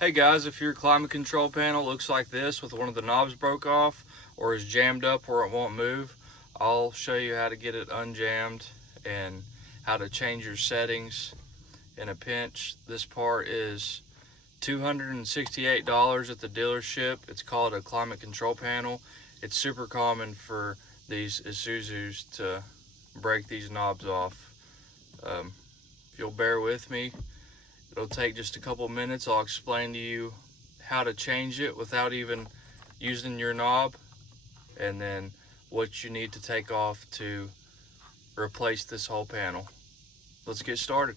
Hey guys, if your climate control panel looks like this with one of the knobs broke off or is jammed up where it won't move, I'll show you how to get it unjammed and how to change your settings in a pinch. This part is $268 at the dealership. It's called a climate control panel. It's super common for these Isuzus to break these knobs off. If you'll bear with me, it'll take just a couple minutes. I'll explain to you how to change it without even using your knob, and then what you need to take off to replace this whole panel. Let's get started.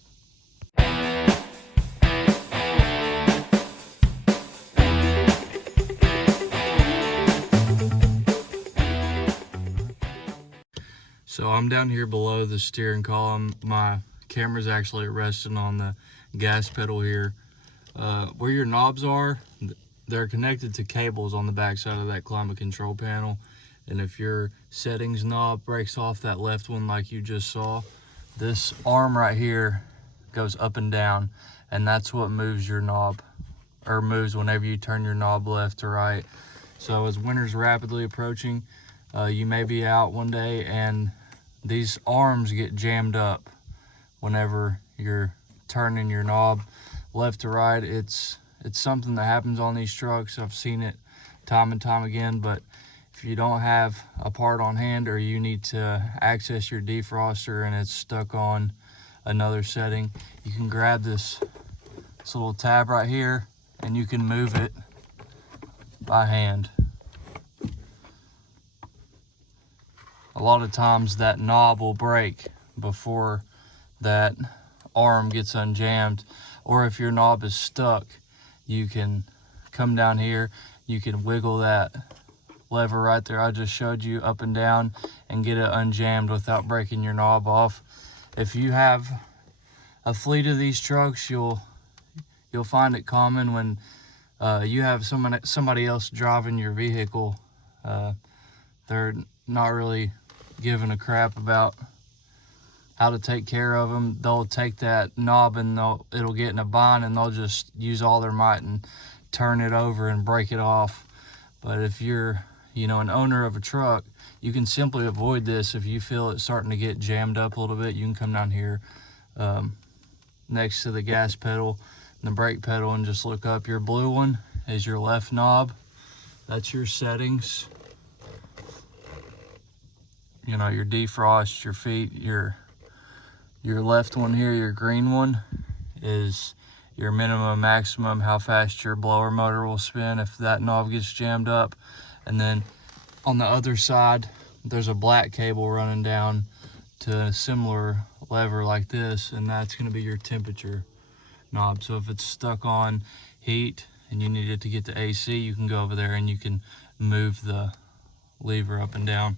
So I'm down here below the steering column. My camera's actually resting on the gas pedal here. Where your knobs are, they're connected to cables on the back side of that climate control panel. And if your settings knob breaks off, that left one like you just saw, this arm right here goes up and down, and that's what moves your knob, or moves whenever you turn your knob left to right. So as winter's rapidly approaching, you may be out one day and these arms get jammed up whenever you're turning your knob left to right. It's something that happens on these trucks. I've seen it time and time again. But if you don't have a part on hand, or you need to access your defroster and it's stuck on another setting, you can grab this little tab right here and you can move it by hand. A lot of times that knob will break before that arm gets unjammed, or if your knob is stuck, you can come down here, you can wiggle that lever right there I just showed you up and down and get it unjammed without breaking your knob off. If you have a fleet of these trucks, you'll find it common when you have somebody else driving your vehicle. They're not really giving a crap about how to take care of them. They'll take that knob and it'll get in a bind, and they'll just use all their might and turn it over and break it off. But if you're an owner of a truck, you can simply avoid this. If you feel it's starting to get jammed up a little bit, you can come down here next to the gas pedal and the brake pedal and just look up. Your blue one is your left knob. That's your settings. Your defrost, your feet, your left one here, your green one, is your minimum, maximum, how fast your blower motor will spin if that knob gets jammed up. And then on the other side, there's a black cable running down to a similar lever like this, and that's going to be your temperature knob. So if it's stuck on heat and you need it to get to AC, you can go over there and you can move the lever up and down.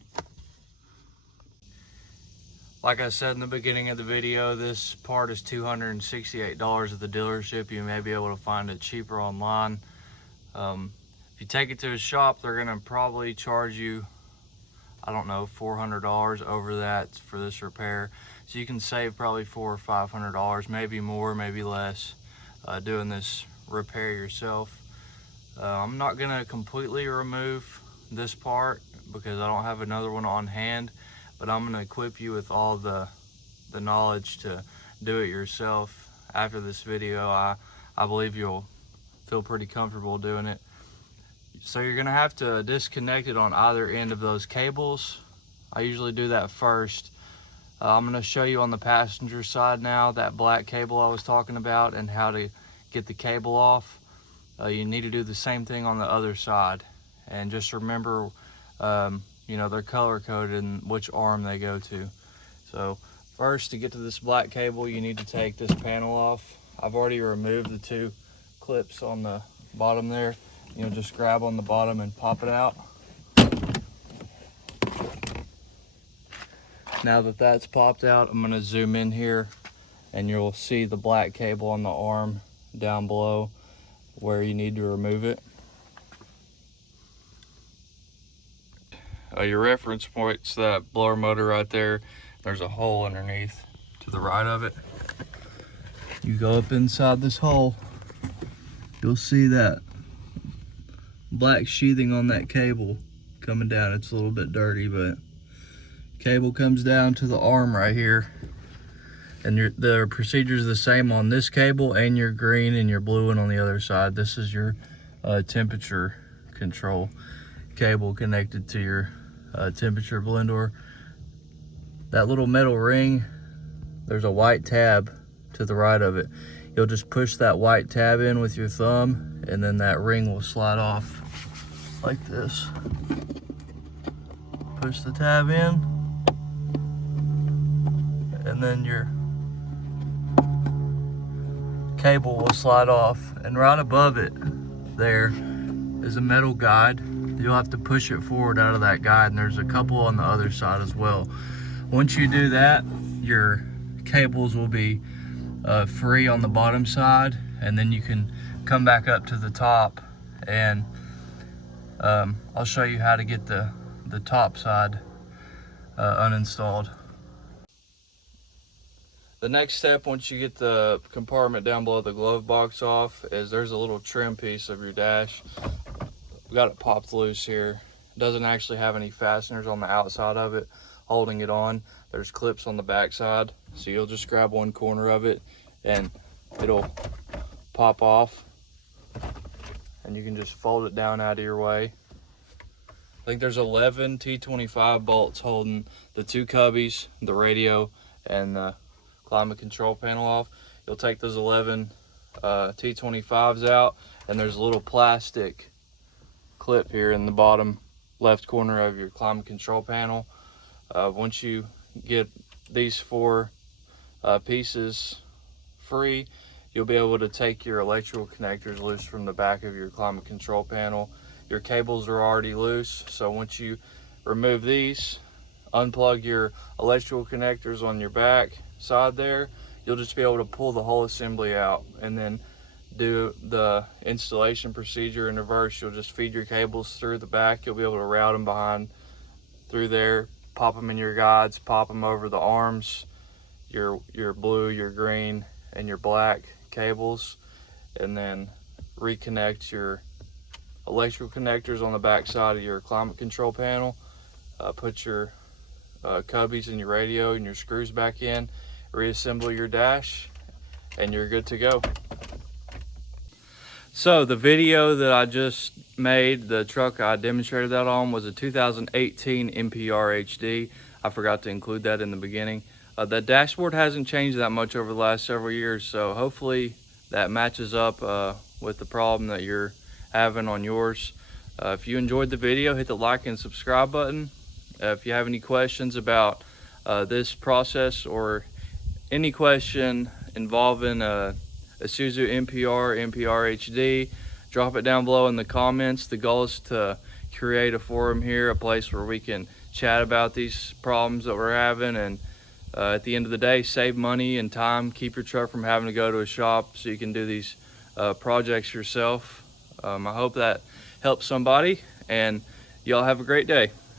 Like I said in the beginning of the video, this part is $268 at the dealership. You may be able to find it cheaper online. If you take it to a shop, they're gonna probably charge you, I don't know, $400 over that for this repair. So you can save probably $400 or $500, maybe more, maybe less, doing this repair yourself. I'm not gonna completely remove this part because I don't have another one on hand, but I'm gonna equip you with all the knowledge to do it yourself. After this video, I believe you'll feel pretty comfortable doing it. So you're gonna have to disconnect it on either end of those cables. I usually do that first. I'm gonna show you on the passenger side now, that black cable I was talking about and how to get the cable off. You need to do the same thing on the other side. And just remember, they're color coded and which arm they go to. So first, to get to this black cable, you need to take this panel off. I've already removed the two clips on the bottom there. Just grab on the bottom and pop it out. Now that that's popped out, I'm gonna zoom in here and you'll see the black cable on the arm down below where you need to remove it. Your reference point's that blower motor right there. There's a hole underneath to the right of it. You go up inside this hole you'll see that black sheathing on that cable coming down. It's a little bit dirty, but cable comes down to the arm right here. And the procedure is the same on this cable and your green and your blue one on the other side. This is your temperature control cable connected to your temperature blender. That little metal ring, there's a white tab to the right of it. You'll just push that white tab in with your thumb, and then that ring will slide off like this. Push the tab in, and then your cable will slide off. And right above it there is a metal guide. You'll have to push it forward out of that guide, and there's a couple on the other side as well. Once you do that, your cables will be free on the bottom side, and then you can come back up to the top, and I'll show you how to get the top side uninstalled. The next step, once you get the compartment down below the glove box off, is there's a little trim piece of your dash. We got it popped loose here. It doesn't actually have any fasteners on the outside of it holding it on. There's clips on the back side, so you'll just grab one corner of it and it'll pop off, and you can just fold it down out of your way. I think there's 11 T25 bolts holding the two cubbies, the radio, and the climate control panel off. You'll take those 11 T25s out, and there's a little plastic clip here in the bottom left corner of your climate control panel. Once you get these four pieces free, you'll be able to take your electrical connectors loose from the back of your climate control panel. Your cables are already loose, so once you remove these, unplug your electrical connectors on your back side there, you'll just be able to pull the whole assembly out and then do the installation procedure in reverse. You'll just feed your cables through the back. You'll be able to route them behind through there, pop them in your guides, pop them over the arms, your blue, your green, and your black cables, and then reconnect your electrical connectors on the back side of your climate control panel. Put your cubbies and your radio and your screws back in, reassemble your dash, and you're good to go. So the video that I just made, the truck I demonstrated that on, was a 2018 NPR HD. I forgot to include that in the beginning. The dashboard hasn't changed that much over the last several years, so hopefully that matches up with the problem that you're having on yours. If you enjoyed the video, hit the like and subscribe button. If you have any questions about this process or any question involving Isuzu NPR, NPR HD, drop it down below in the comments. The goal is to create a forum here, a place where we can chat about these problems that we're having, and at the end of the day, save money and time, keep your truck from having to go to a shop so you can do these projects yourself. I hope that helps somebody, and y'all have a great day.